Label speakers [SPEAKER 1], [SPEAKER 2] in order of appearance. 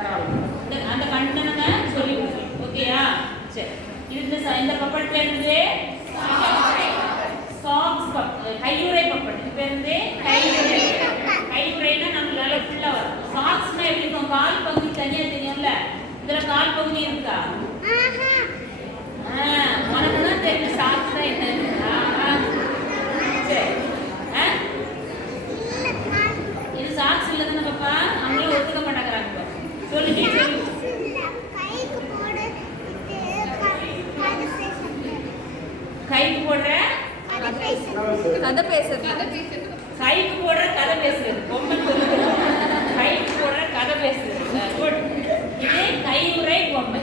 [SPEAKER 1] பரவாயில்ல அந்த கண்ணை நம்ம சொல்லி ஓகேயா? சரி. இது இந்த இந்த பப்பட்ல இருந்து சாக்ஸ் கையுறை பப்பட். இது இருந்து கையுறை கையுறைனா நம்மளால ஃபுல்லா வரும். சாக்ஸ்னா எப்படி இருக்கும்? கால் பகுதி தனியா தெரியும்ல? இதுல கால் பகுதி இருக்கா? கதை பேசுறது. கைக்கு போடுற
[SPEAKER 2] கதை பேசுறது.
[SPEAKER 1] பொம்மை கைக்கு போடுற கதை பேசுறது. இதே கையுறை பொம்மை.